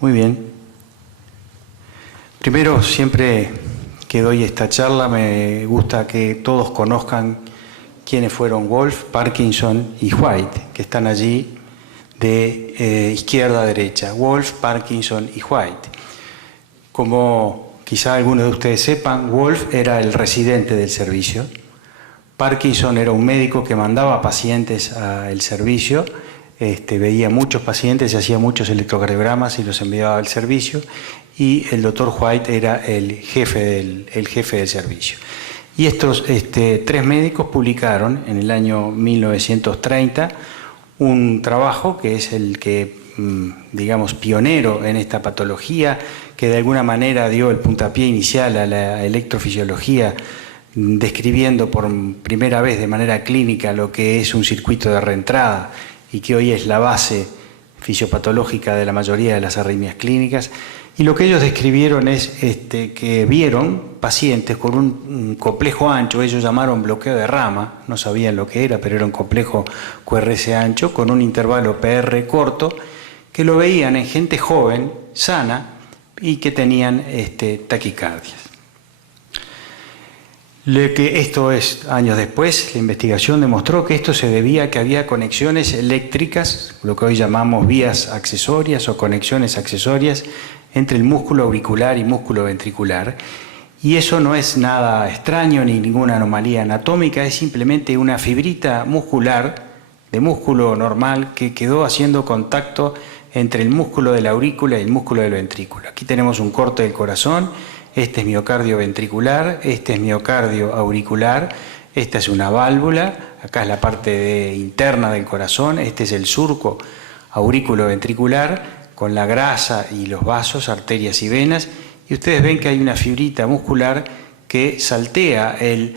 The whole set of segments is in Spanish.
Muy bien. Primero, siempre que doy esta charla me gusta que todos conozcan quiénes fueron Wolf, Parkinson y White, que están allí de izquierda a derecha. Wolf, Parkinson y White. Como quizá algunos de ustedes sepan, Wolf era el residente del servicio. Parkinson era un médico que mandaba pacientes al servicio, veía muchos pacientes, hacía muchos electrocardiogramas y los enviaba al servicio, y el doctor White era el jefe del servicio. Y estos tres médicos publicaron en el año 1930 un trabajo que es el que, digamos, pionero en esta patología, que de alguna manera dio el puntapié inicial a la electrofisiología, describiendo por primera vez de manera clínica lo que es un circuito de reentrada y que hoy es la base fisiopatológica de la mayoría de las arritmias clínicas. Y lo que ellos describieron es que vieron pacientes con un complejo ancho, ellos llamaron bloqueo de rama, no sabían lo que era, pero era un complejo QRS ancho, con un intervalo PR corto, que lo veían en gente joven, sana, y que tenían taquicardias. Esto es, años después, la investigación demostró que esto se debía a que había conexiones eléctricas, lo que hoy llamamos vías accesorias o conexiones accesorias, entre el músculo auricular y músculo ventricular. Y eso no es nada extraño ni ninguna anomalía anatómica, es simplemente una fibrita muscular, de músculo normal, que quedó haciendo contacto entre el músculo de la aurícula y el músculo del ventrículo. Aquí tenemos un corte del corazón. Este es miocardio ventricular, este es miocardio auricular, esta es una válvula, acá es la parte interna del corazón, este es el surco aurículo-ventricular con la grasa y los vasos, arterias y venas, y ustedes ven que hay una fibrita muscular que saltea el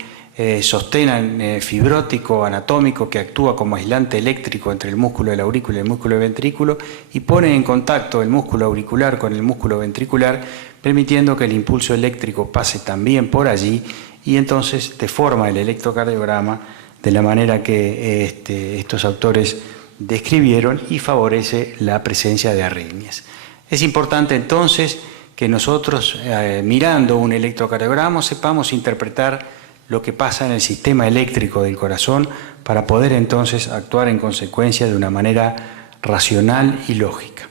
sostén fibrótico anatómico que actúa como aislante eléctrico entre el músculo de la aurícula y el músculo del ventrículo y pone en contacto el músculo auricular con el músculo ventricular, permitiendo que el impulso eléctrico pase también por allí y entonces deforma el electrocardiograma de la manera que estos autores describieron y favorece la presencia de arritmias. Es importante entonces que nosotros, mirando un electrocardiograma, sepamos interpretar lo que pasa en el sistema eléctrico del corazón para poder entonces actuar en consecuencia de una manera racional y lógica.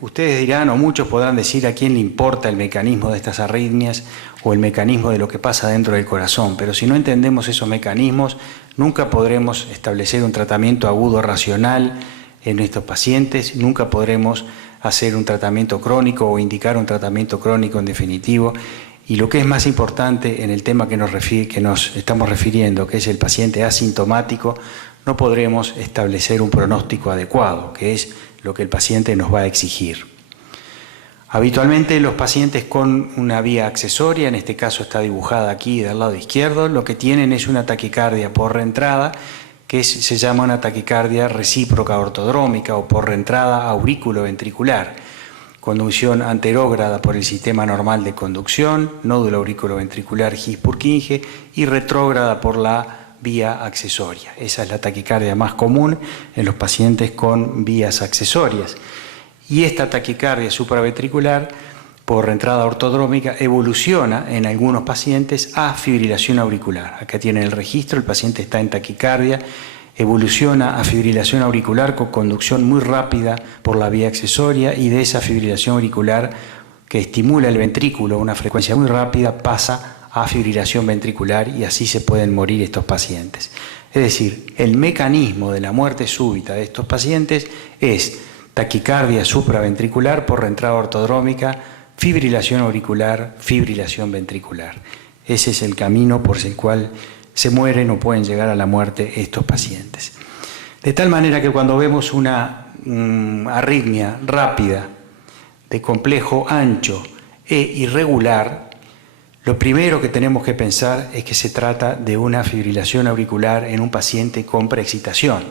Ustedes dirán, o muchos podrán decir, a quién le importa el mecanismo de estas arritmias o el mecanismo de lo que pasa dentro del corazón, pero si no entendemos esos mecanismos, nunca podremos establecer un tratamiento agudo racional en estos pacientes, nunca podremos hacer un tratamiento crónico o indicar un tratamiento crónico en definitivo. Y lo que es más importante en el tema que nos estamos refiriendo, que es el paciente asintomático, no podremos establecer un pronóstico adecuado, que es lo que el paciente nos va a exigir. Habitualmente los pacientes con una vía accesoria, en este caso está dibujada aquí del lado izquierdo, lo que tienen es una taquicardia por reentrada, que se llama una taquicardia recíproca ortodrómica o por reentrada aurículo-ventricular. Conducción anterógrada por el sistema normal de conducción, nódulo auriculoventricular His-Purkinje y retrógrada por la vía accesoria. Esa es la taquicardia más común en los pacientes con vías accesorias. Y esta taquicardia supraventricular por reentrada ortodrómica evoluciona en algunos pacientes a fibrilación auricular. Acá tienen el registro, el paciente está en taquicardia, evoluciona a fibrilación auricular con conducción muy rápida por la vía accesoria y de esa fibrilación auricular que estimula el ventrículo a una frecuencia muy rápida pasa a fibrilación ventricular y así se pueden morir estos pacientes. Es decir, el mecanismo de la muerte súbita de estos pacientes es taquicardia supraventricular por reentrada ortodrómica, fibrilación auricular, fibrilación ventricular. Ese es el camino por el cual se mueren o pueden llegar a la muerte estos pacientes. De tal manera que cuando vemos una arritmia rápida, de complejo ancho e irregular, lo primero que tenemos que pensar es que se trata de una fibrilación auricular en un paciente con preexcitación.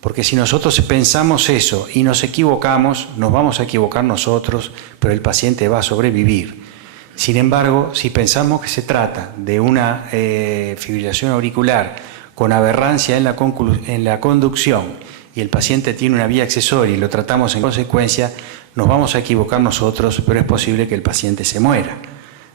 Porque si nosotros pensamos eso y nos equivocamos, nos vamos a equivocar nosotros, pero el paciente va a sobrevivir. Sin embargo, si pensamos que se trata de una fibrilación auricular con aberrancia en la conducción y el paciente tiene una vía accesoria y lo tratamos en consecuencia, nos vamos a equivocar nosotros, pero es posible que el paciente se muera.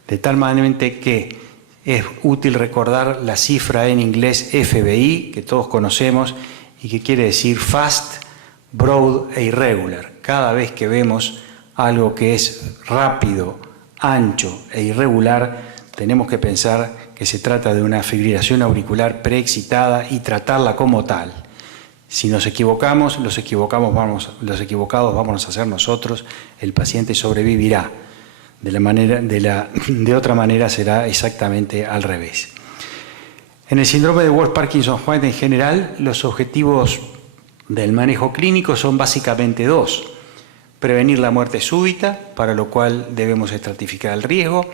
De tal manera que es útil recordar la cifra en inglés FBI, que todos conocemos, y que quiere decir fast, broad e irregular. Cada vez que vemos algo que es rápido, ancho e irregular, tenemos que pensar que se trata de una fibrilación auricular preexcitada y tratarla como tal. Si nos equivocamos, los equivocados vamos a ser nosotros, el paciente sobrevivirá. De otra manera será exactamente al revés. En el síndrome de Wolff-Parkinson-White en general, los objetivos del manejo clínico son básicamente dos: prevenir la muerte súbita, para lo cual debemos estratificar el riesgo,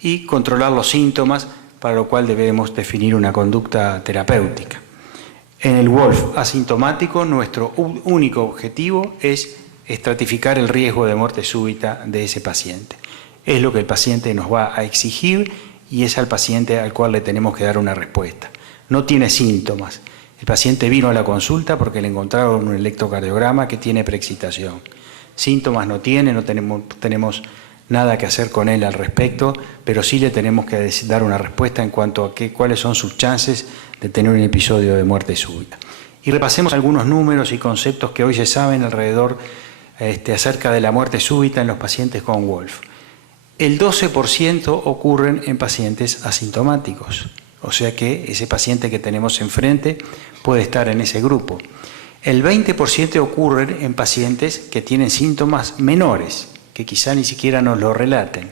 y controlar los síntomas, para lo cual debemos definir una conducta terapéutica. En el Wolff asintomático, nuestro único objetivo es estratificar el riesgo de muerte súbita de ese paciente. Es lo que el paciente nos va a exigir y es al paciente al cual le tenemos que dar una respuesta. No tiene síntomas. El paciente vino a la consulta porque le encontraron un electrocardiograma que tiene preexcitación. Síntomas no tiene, no tenemos nada que hacer con él al respecto, pero sí le tenemos que dar una respuesta en cuanto a cuáles son sus chances de tener un episodio de muerte súbita. Y repasemos algunos números y conceptos que hoy se saben alrededor acerca de la muerte súbita en los pacientes con Wolff. El 12% ocurren en pacientes asintomáticos, o sea que ese paciente que tenemos enfrente puede estar en ese grupo. El 20% ocurren en pacientes que tienen síntomas menores, que quizá ni siquiera nos lo relaten.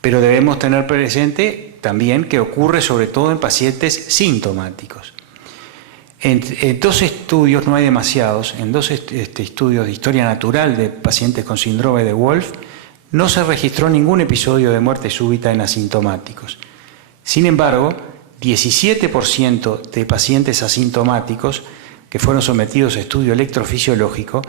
Pero debemos tener presente también que ocurre sobre todo en pacientes sintomáticos. En dos estudios, no hay demasiados, en dos estudios de historia natural de pacientes con síndrome de Wolff, no se registró ningún episodio de muerte súbita en asintomáticos. Sin embargo, 17% de pacientes asintomáticos que fueron sometidos a estudio electrofisiológico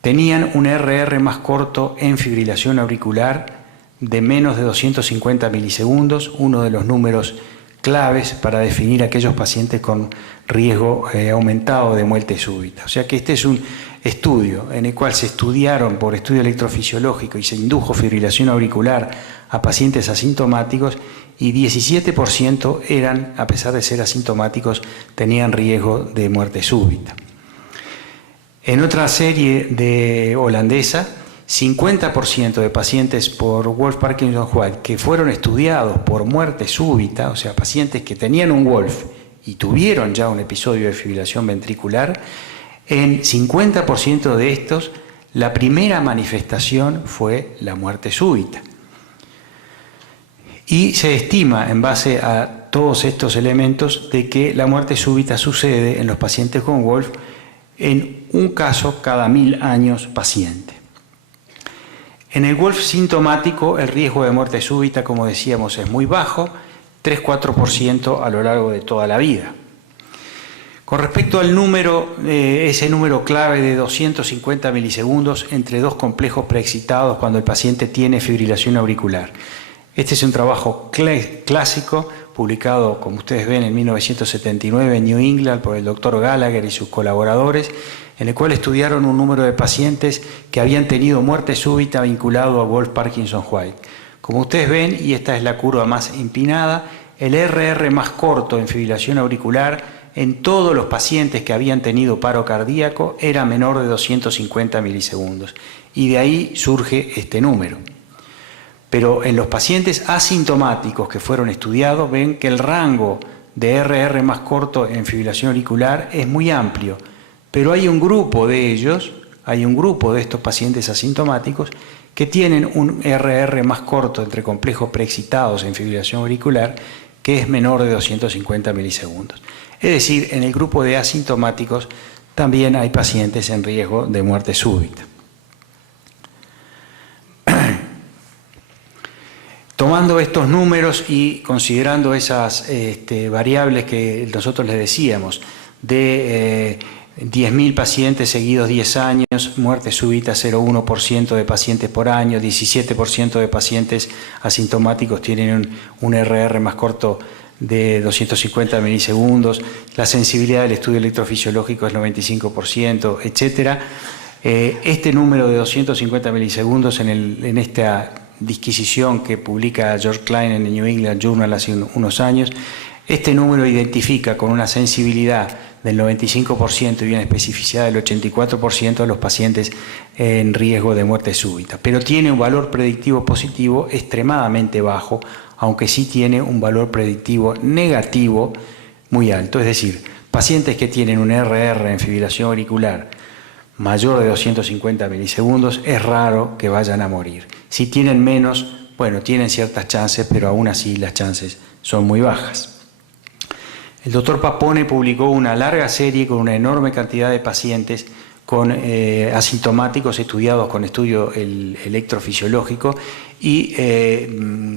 tenían un RR más corto en fibrilación auricular de menos de 250 milisegundos, uno de los números claves para definir aquellos pacientes con riesgo aumentado de muerte súbita. O sea que este es un estudio en el cual se estudiaron por estudio electrofisiológico y se indujo fibrilación auricular a pacientes asintomáticos y 17% eran, a pesar de ser asintomáticos, tenían riesgo de muerte súbita. En otra serie de holandesa, 50% de pacientes por Wolff-Parkinson-White que fueron estudiados por muerte súbita, o sea, pacientes que tenían un Wolff y tuvieron ya un episodio de fibrilación ventricular, en 50% de estos, la primera manifestación fue la muerte súbita. Y se estima, en base a todos estos elementos, de que la muerte súbita sucede en los pacientes con Wolff en un caso cada 1000 años paciente. En el Wolff sintomático, el riesgo de muerte súbita, como decíamos, es muy bajo, 3-4% a lo largo de toda la vida. Con respecto al número, ese número clave de 250 milisegundos entre dos complejos preexcitados cuando el paciente tiene fibrilación auricular. Este es un trabajo clásico, publicado, como ustedes ven, en 1979 en New England por el doctor Gallagher y sus colaboradores, en el cual estudiaron un número de pacientes que habían tenido muerte súbita vinculado a Wolff-Parkinson-White. Como ustedes ven, y esta es la curva más empinada, el RR más corto en fibrilación auricular en todos los pacientes que habían tenido paro cardíaco era menor de 250 milisegundos. Y de ahí surge este número. Pero en los pacientes asintomáticos que fueron estudiados, ven que el rango de RR más corto en fibrilación auricular es muy amplio. Pero hay un grupo de ellos, hay un grupo de estos pacientes asintomáticos que tienen un RR más corto entre complejos preexcitados en fibrilación auricular que es menor de 250 milisegundos. Es decir, en el grupo de asintomáticos también hay pacientes en riesgo de muerte súbita. Tomando estos números y considerando esas variables que nosotros les decíamos, de 10.000 pacientes seguidos 10 años, muerte súbita 0,1% de pacientes por año, 17% de pacientes asintomáticos tienen un RR más corto de 250 milisegundos, la sensibilidad del estudio electrofisiológico es 95%, etc. Este número de 250 milisegundos en esta disquisición que publica George Klein en el New England Journal hace unos años, este número identifica con una sensibilidad del 95% y una especificidad del 84% a los pacientes en riesgo de muerte súbita, pero tiene un valor predictivo positivo extremadamente bajo, aunque sí tiene un valor predictivo negativo muy alto, es decir, pacientes que tienen un RR en fibrilación auricular mayor de 250 milisegundos, es raro que vayan a morir. Si tienen menos, bueno, tienen ciertas chances, pero aún así las chances son muy bajas. El doctor Papone publicó una larga serie con una enorme cantidad de pacientes con asintomáticos estudiados con estudio electrofisiológico y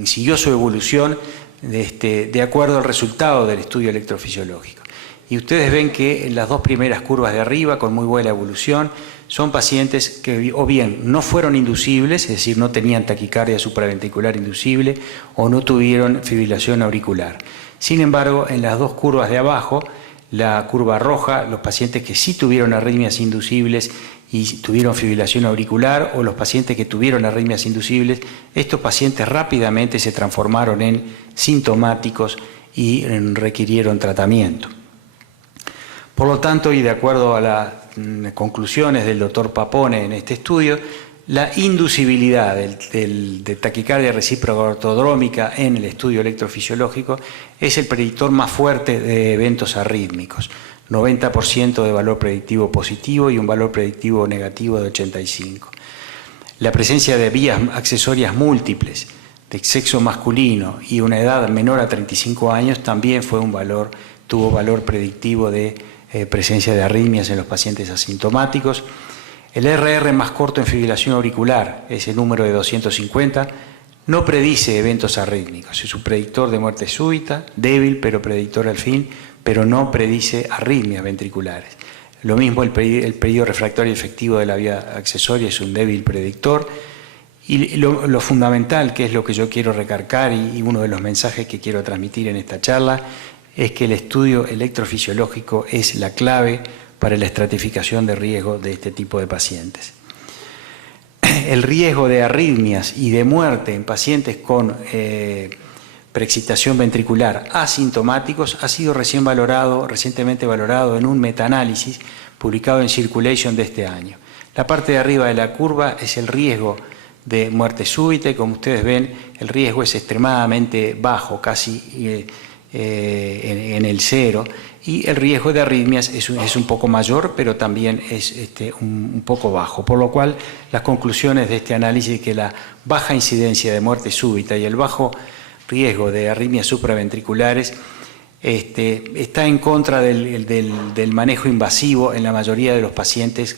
siguió su evolución de acuerdo al resultado del estudio electrofisiológico. Y ustedes ven que en las dos primeras curvas de arriba, con muy buena evolución, son pacientes que o bien no fueron inducibles, es decir, no tenían taquicardia supraventricular inducible o no tuvieron fibrilación auricular. Sin embargo, en las dos curvas de abajo, la curva roja, los pacientes que sí tuvieron arritmias inducibles y tuvieron fibrilación auricular, o los pacientes que tuvieron arritmias inducibles, estos pacientes rápidamente se transformaron en sintomáticos y requirieron tratamiento. Por lo tanto, y de acuerdo a las conclusiones del doctor Papone en este estudio, la inducibilidad de taquicardia recíproca ortodrómica en el estudio electrofisiológico es el predictor más fuerte de eventos arrítmicos, 90% de valor predictivo positivo y un valor predictivo negativo de 85%. La presencia de vías accesorias múltiples de sexo masculino y una edad menor a 35 años también tuvo valor predictivo de presencia de arritmias en los pacientes asintomáticos. El RR más corto en fibrilación auricular, ese número de 250, no predice eventos arrítmicos. Es un predictor de muerte súbita, débil pero predictor al fin, pero no predice arritmias ventriculares. Lo mismo el periodo refractario efectivo de la vía accesoria es un débil predictor. Y lo fundamental, que es lo que yo quiero recargar y uno de los mensajes que quiero transmitir en esta charla, es que el estudio electrofisiológico es la clave para la estratificación de riesgo de este tipo de pacientes. El riesgo de arritmias y de muerte en pacientes con preexcitación ventricular asintomáticos ha sido recientemente valorado en un metaanálisis publicado en Circulation de este año. La parte de arriba de la curva es el riesgo de muerte súbita y, como ustedes ven, el riesgo es extremadamente bajo, casi en el cero, y el riesgo de arritmias es un poco mayor, pero también es un poco bajo, por lo cual las conclusiones de este análisis es que la baja incidencia de muerte súbita y el bajo riesgo de arritmias supraventriculares está en contra del manejo invasivo en la mayoría de los pacientes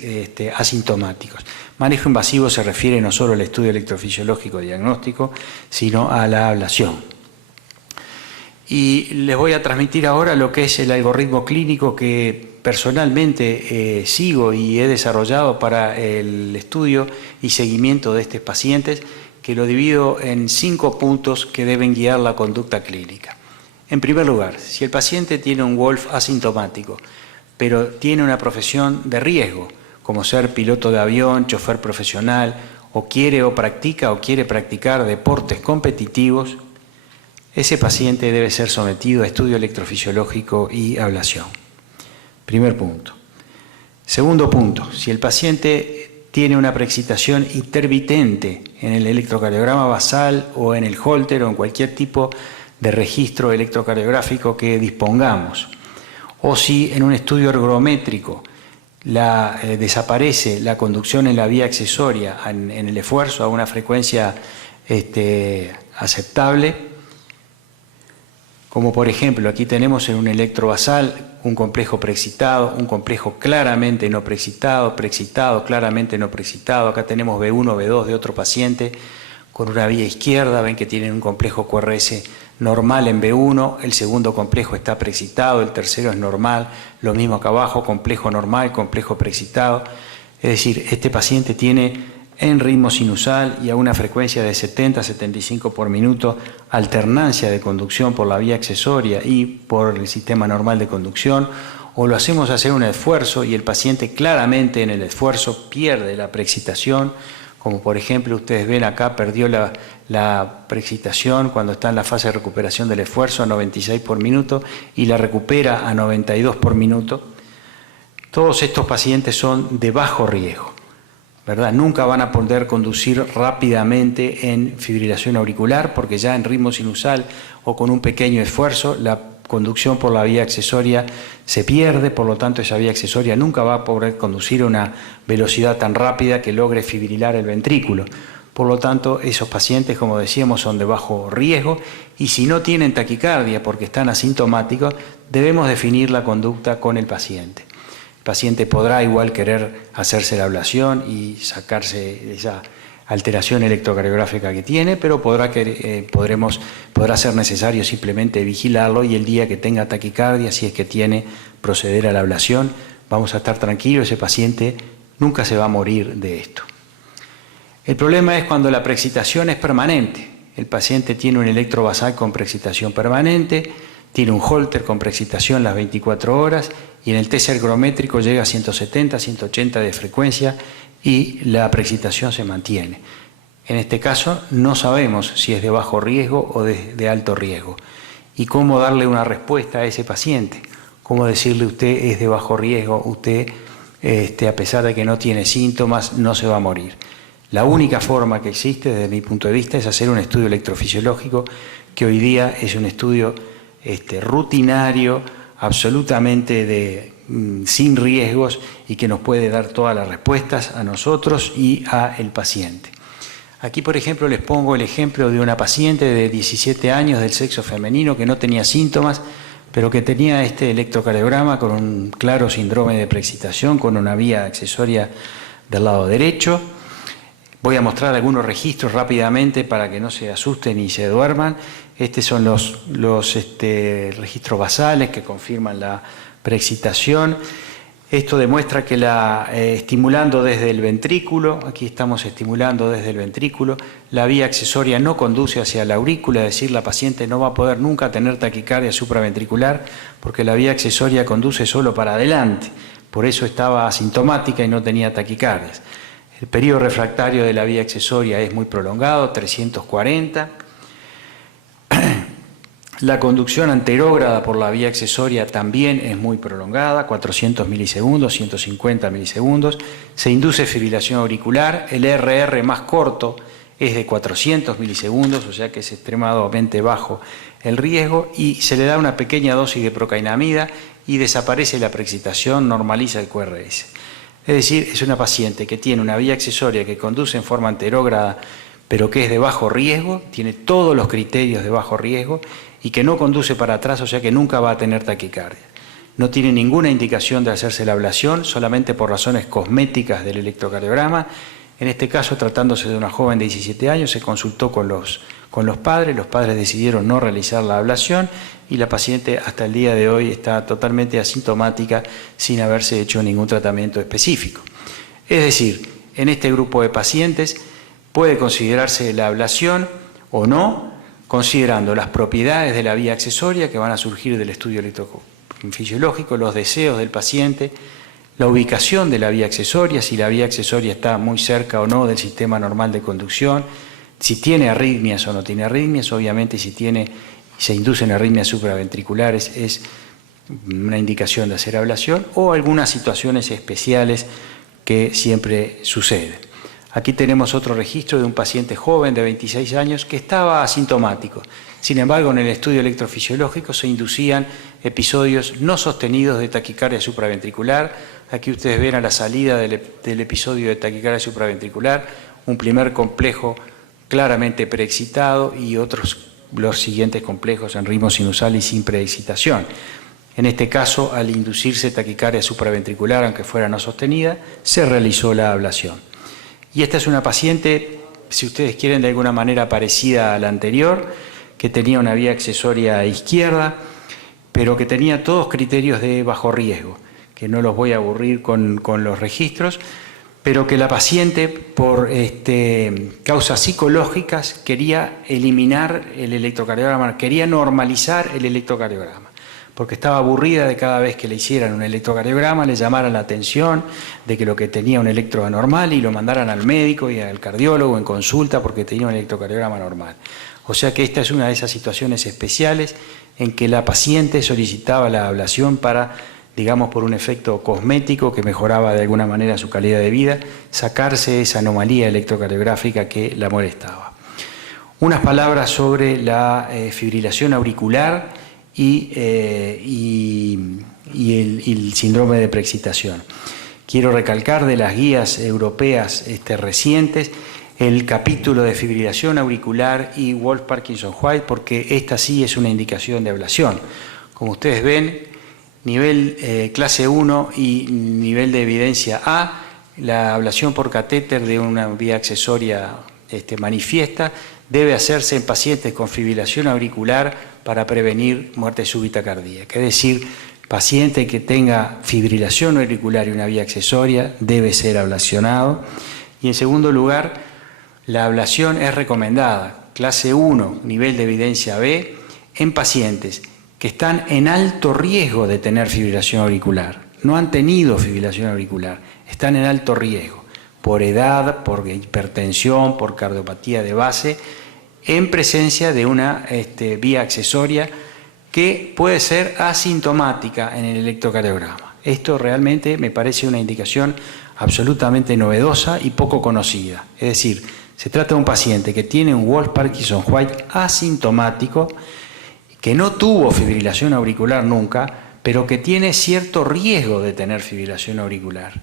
asintomáticos. Manejo invasivo se refiere no solo al estudio electrofisiológico diagnóstico, sino a la ablación. Y les voy a transmitir ahora lo que es el algoritmo clínico que personalmente sigo y he desarrollado para el estudio y seguimiento de estos pacientes, que lo divido en 5 puntos que deben guiar la conducta clínica. En primer lugar, si el paciente tiene un Wolf asintomático, pero tiene una profesión de riesgo, como ser piloto de avión, chofer profesional, o quiere practicar deportes competitivos, ese paciente debe ser sometido a estudio electrofisiológico y ablación. Primer punto. Segundo punto, si el paciente tiene una preexcitación intermitente en el electrocardiograma basal o en el Holter o en cualquier tipo de registro electrocardiográfico que dispongamos, o si en un estudio ergométrico desaparece la conducción en la vía accesoria en el esfuerzo a una frecuencia aceptable, como por ejemplo aquí tenemos en un electrobasal un complejo preexcitado, un complejo claramente no preexcitado, preexcitado, claramente no preexcitado. Acá tenemos B1, B2 de otro paciente con una vía izquierda, ven que tienen un complejo QRS normal en B1, el segundo complejo está preexcitado, el tercero es normal, lo mismo acá abajo, complejo normal, complejo preexcitado. Es decir, este paciente tiene en ritmo sinusal y a una frecuencia de 70-75 por minuto, alternancia de conducción por la vía accesoria y por el sistema normal de conducción, o lo hacemos hacer un esfuerzo y el paciente claramente en el esfuerzo pierde la preexcitación, como por ejemplo ustedes ven acá, perdió la preexcitación cuando está en la fase de recuperación del esfuerzo a 96 por minuto y la recupera a 92 por minuto. Todos estos pacientes son de bajo riesgo, ¿verdad? Nunca van a poder conducir rápidamente en fibrilación auricular porque ya en ritmo sinusal o con un pequeño esfuerzo la conducción por la vía accesoria se pierde, por lo tanto esa vía accesoria nunca va a poder conducir a una velocidad tan rápida que logre fibrilar el ventrículo. Por lo tanto, esos pacientes, como decíamos, son de bajo riesgo y si no tienen taquicardia porque están asintomáticos, debemos definir la conducta con el paciente. El paciente podrá igual querer hacerse la ablación y sacarse esa alteración electrocardiográfica que tiene, pero podrá ser necesario simplemente vigilarlo y el día que tenga taquicardia, si es que tiene, proceder a la ablación. Vamos a estar tranquilos, ese paciente nunca se va a morir de esto. El problema es cuando la preexcitación es permanente. El paciente tiene un electrovasal con preexcitación permanente, tiene un Holter con preexcitación las 24 horas y en el test ergométrico llega a 170, 180 de frecuencia y la preexcitación se mantiene. En este caso no sabemos si es de bajo riesgo o de alto riesgo. ¿Y cómo darle una respuesta a ese paciente? ¿Cómo decirle usted es de bajo riesgo, usted a pesar de que no tiene síntomas no se va a morir? La única forma que existe desde mi punto de vista es hacer un estudio electrofisiológico que hoy día es un estudio rutinario, absolutamente sin riesgos y que nos puede dar todas las respuestas a nosotros y al paciente. Aquí, por ejemplo, les pongo el ejemplo de una paciente de 17 años del sexo femenino que no tenía síntomas, pero que tenía este electrocardiograma con un claro síndrome de preexcitación, con una vía accesoria del lado derecho. Voy a mostrar algunos registros rápidamente para que no se asusten y se duerman. Estos son los registros basales que confirman la preexcitación. Esto demuestra que estimulando desde el ventrículo, aquí estamos estimulando desde el ventrículo, la vía accesoria no conduce hacia la aurícula, es decir, la paciente no va a poder nunca tener taquicardia supraventricular porque la vía accesoria conduce solo para adelante, por eso estaba asintomática y no tenía taquicardias. El periodo refractario de la vía accesoria es muy prolongado, 340. La conducción anterógrada por la vía accesoria también es muy prolongada, 400 milisegundos, 150 milisegundos. Se induce fibrilación auricular, el RR más corto es de 400 milisegundos, o sea que es extremadamente bajo el riesgo, y se le da una pequeña dosis de procainamida y desaparece la preexcitación, normaliza el QRS. Es decir, es una paciente que tiene una vía accesoria que conduce en forma anterógrada, pero que es de bajo riesgo, tiene todos los criterios de bajo riesgo y que no conduce para atrás, o sea que nunca va a tener taquicardia. No tiene ninguna indicación de hacerse la ablación, solamente por razones cosméticas del electrocardiograma. En este caso, tratándose de una joven de 17 años, se consultó con los padres decidieron no realizar la ablación y la paciente hasta el día de hoy está totalmente asintomática sin haberse hecho ningún tratamiento específico. Es decir, en este grupo de pacientes puede considerarse la ablación o no, considerando las propiedades de la vía accesoria que van a surgir del estudio electrofisiológico, los deseos del paciente, la ubicación de la vía accesoria, si la vía accesoria está muy cerca o no del sistema normal de conducción, si tiene arritmias o no tiene arritmias, obviamente si se inducen arritmias supraventriculares es una indicación de hacer ablación o algunas situaciones especiales que siempre suceden. Aquí tenemos otro registro de un paciente joven de 26 años que estaba asintomático. Sin embargo, en el estudio electrofisiológico se inducían episodios no sostenidos de taquicardia supraventricular. Aquí ustedes ven a la salida del episodio de taquicardia supraventricular, un primer complejo claramente preexcitado y los siguientes complejos en ritmo sinusal y sin preexcitación. En este caso, al inducirse taquicardia supraventricular, aunque fuera no sostenida, se realizó la ablación. Y esta es una paciente, si ustedes quieren, de alguna manera parecida a la anterior, que tenía una vía accesoria izquierda, pero que tenía todos criterios de bajo riesgo, que no los voy a aburrir con los registros. pero que la paciente, por causas psicológicas, quería eliminar el electrocardiograma, quería normalizar el electrocardiograma, porque estaba aburrida de cada vez que le hicieran un electrocardiograma, le llamaran la atención de que lo que tenía un electro anormal y lo mandaran al médico y al cardiólogo en consulta porque tenía un electrocardiograma normal. O sea que esta es una de esas situaciones especiales en que la paciente solicitaba la ablación para, digamos, por un efecto cosmético que mejoraba de alguna manera su calidad de vida, sacarse esa anomalía electrocardiográfica que la molestaba. Unas palabras sobre la fibrilación auricular y el síndrome de preexcitación. Quiero recalcar de las guías europeas recientes el capítulo de fibrilación auricular y Wolff-Parkinson-White, porque esta sí es una indicación de ablación. Como ustedes ven, nivel clase 1 y nivel de evidencia A, la ablación por catéter de una vía accesoria manifiesta debe hacerse en pacientes con fibrilación auricular para prevenir muerte súbita cardíaca. Es decir, paciente que tenga fibrilación auricular y una vía accesoria debe ser ablacionado. Y en segundo lugar, la ablación es recomendada, clase 1, nivel de evidencia B, en pacientes que están en alto riesgo de tener fibrilación auricular. No han tenido fibrilación auricular, están en alto riesgo, por edad, por hipertensión, por cardiopatía de base, en presencia de una vía accesoria que puede ser asintomática en el electrocardiograma. Esto realmente me parece una indicación absolutamente novedosa y poco conocida. Es decir, se trata de un paciente que tiene un Wolff-Parkinson-White asintomático, que no tuvo fibrilación auricular nunca, pero que tiene cierto riesgo de tener fibrilación auricular,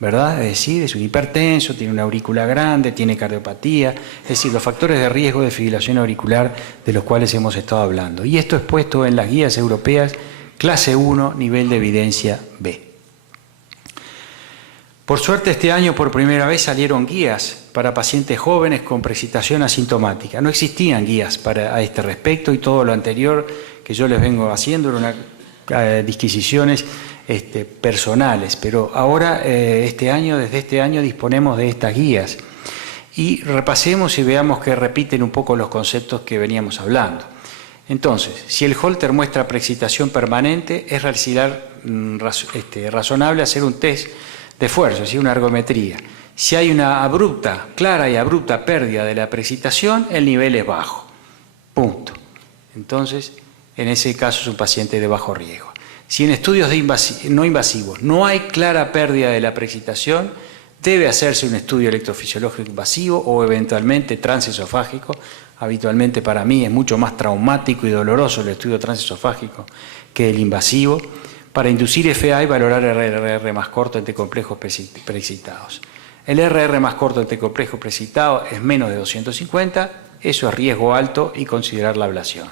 ¿verdad? Es decir, es un hipertenso, tiene una aurícula grande, tiene cardiopatía, es decir, los factores de riesgo de fibrilación auricular de los cuales hemos estado hablando. Y esto es puesto en las guías europeas, clase 1, nivel de evidencia B. Por suerte, este año por primera vez salieron guías para pacientes jóvenes con preexcitación asintomática. No existían guías a este respecto y todo lo anterior que yo les vengo haciendo eran disquisiciones personales, pero ahora, desde este año disponemos de estas guías y repasemos y veamos que repiten un poco los conceptos que veníamos hablando. Entonces, si el Holter muestra preexcitación permanente, es razonable hacer un test de esfuerzo, es decir, una ergometría. Si hay una clara y abrupta pérdida de la preexcitación, el nivel es bajo. Punto. Entonces, en ese caso es un paciente de bajo riesgo. Si en estudios no invasivos no hay clara pérdida de la preexcitación, debe hacerse un estudio electrofisiológico invasivo o eventualmente transesofágico. Habitualmente para mí es mucho más traumático y doloroso el estudio transesofágico que el invasivo, para inducir FA y valorar RR más corto entre complejos preexcitados. El RR más corto entre complejos preexcitados es menos de 250, eso es riesgo alto y considerar la ablación.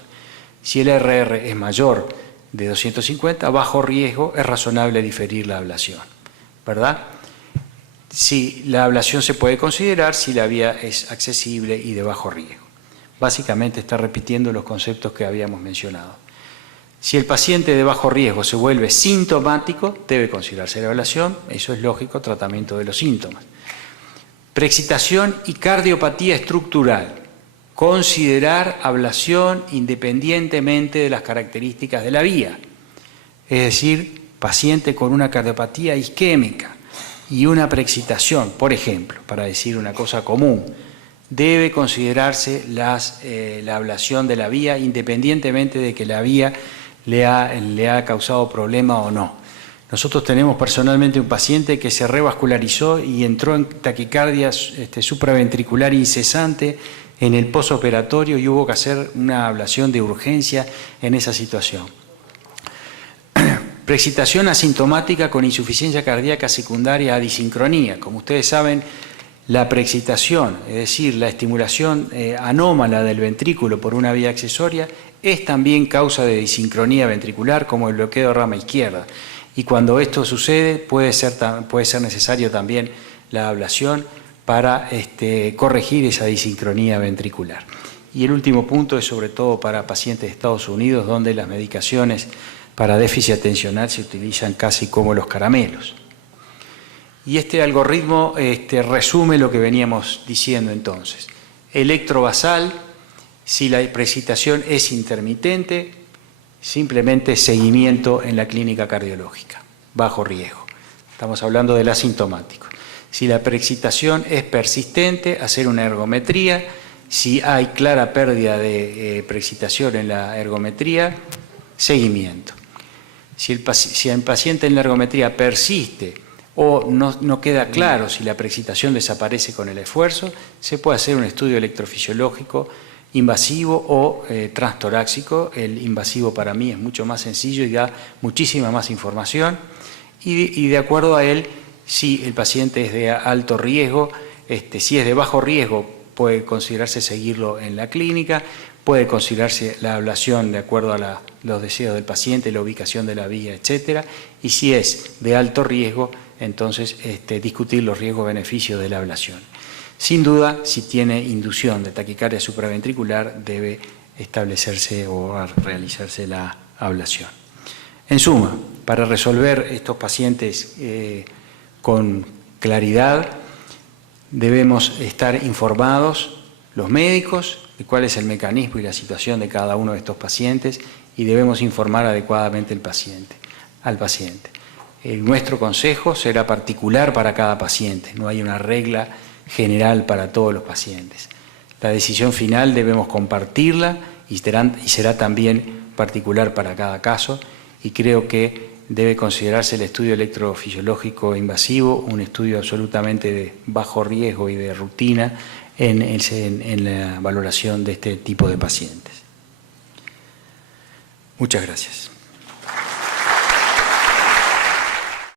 Si el RR es mayor de 250, bajo riesgo, es razonable diferir la ablación, ¿verdad? Si la ablación se puede considerar si la vía es accesible y de bajo riesgo. Básicamente está repitiendo los conceptos que habíamos mencionado. Si el paciente de bajo riesgo se vuelve sintomático, debe considerarse la ablación, eso es lógico, tratamiento de los síntomas. Preexcitación y cardiopatía estructural. Considerar ablación independientemente de las características de la vía. Es decir, paciente con una cardiopatía isquémica y una preexcitación, por ejemplo, para decir una cosa común, debe considerarse la ablación de la vía independientemente de que la vía le ha causado problema o no. Nosotros tenemos personalmente un paciente que se revascularizó y entró en taquicardia supraventricular incesante en el posoperatorio y hubo que hacer una ablación de urgencia en esa situación. Preexcitación asintomática con insuficiencia cardíaca secundaria a disincronía. Como ustedes saben, la preexcitación, es decir, la estimulación anómala del ventrículo por una vía accesoria, es también causa de disincronía ventricular como el bloqueo de rama izquierda. Y cuando esto sucede, puede ser necesario también la ablación para corregir esa disincronía ventricular. Y el último punto es sobre todo para pacientes de Estados Unidos, donde las medicaciones para déficit atencional se utilizan casi como los caramelos. Y este algoritmo resume lo que veníamos diciendo entonces. Electrovasal, si la precipitación es intermitente, simplemente seguimiento en la clínica cardiológica, bajo riesgo. Estamos hablando del asintomático. Si la precipitación es persistente, hacer una ergometría. Si hay clara pérdida de precipitación en la ergometría, seguimiento. Si el paciente en la ergometría persiste o no queda claro si la precipitación desaparece con el esfuerzo, se puede hacer un estudio electrofisiológico invasivo o transtorácico. El invasivo para mí es mucho más sencillo y da muchísima más información. Y de acuerdo a él, si el paciente es de alto riesgo, si es de bajo riesgo, puede considerarse seguirlo en la clínica, puede considerarse la ablación de acuerdo a los deseos del paciente, la ubicación de la vía, etc. Y si es de alto riesgo, entonces discutir los riesgos-beneficios de la ablación. Sin duda, si tiene inducción de taquicardia supraventricular, debe establecerse o realizarse la ablación. En suma, para resolver estos pacientes con claridad, debemos estar informados los médicos de cuál es el mecanismo y la situación de cada uno de estos pacientes y debemos informar adecuadamente al paciente. Nuestro consejo será particular para cada paciente, no hay una regla general para todos los pacientes. La decisión final debemos compartirla y será también particular para cada caso, y creo que debe considerarse el estudio electrofisiológico invasivo un estudio absolutamente de bajo riesgo y de rutina en la valoración de este tipo de pacientes. Muchas gracias.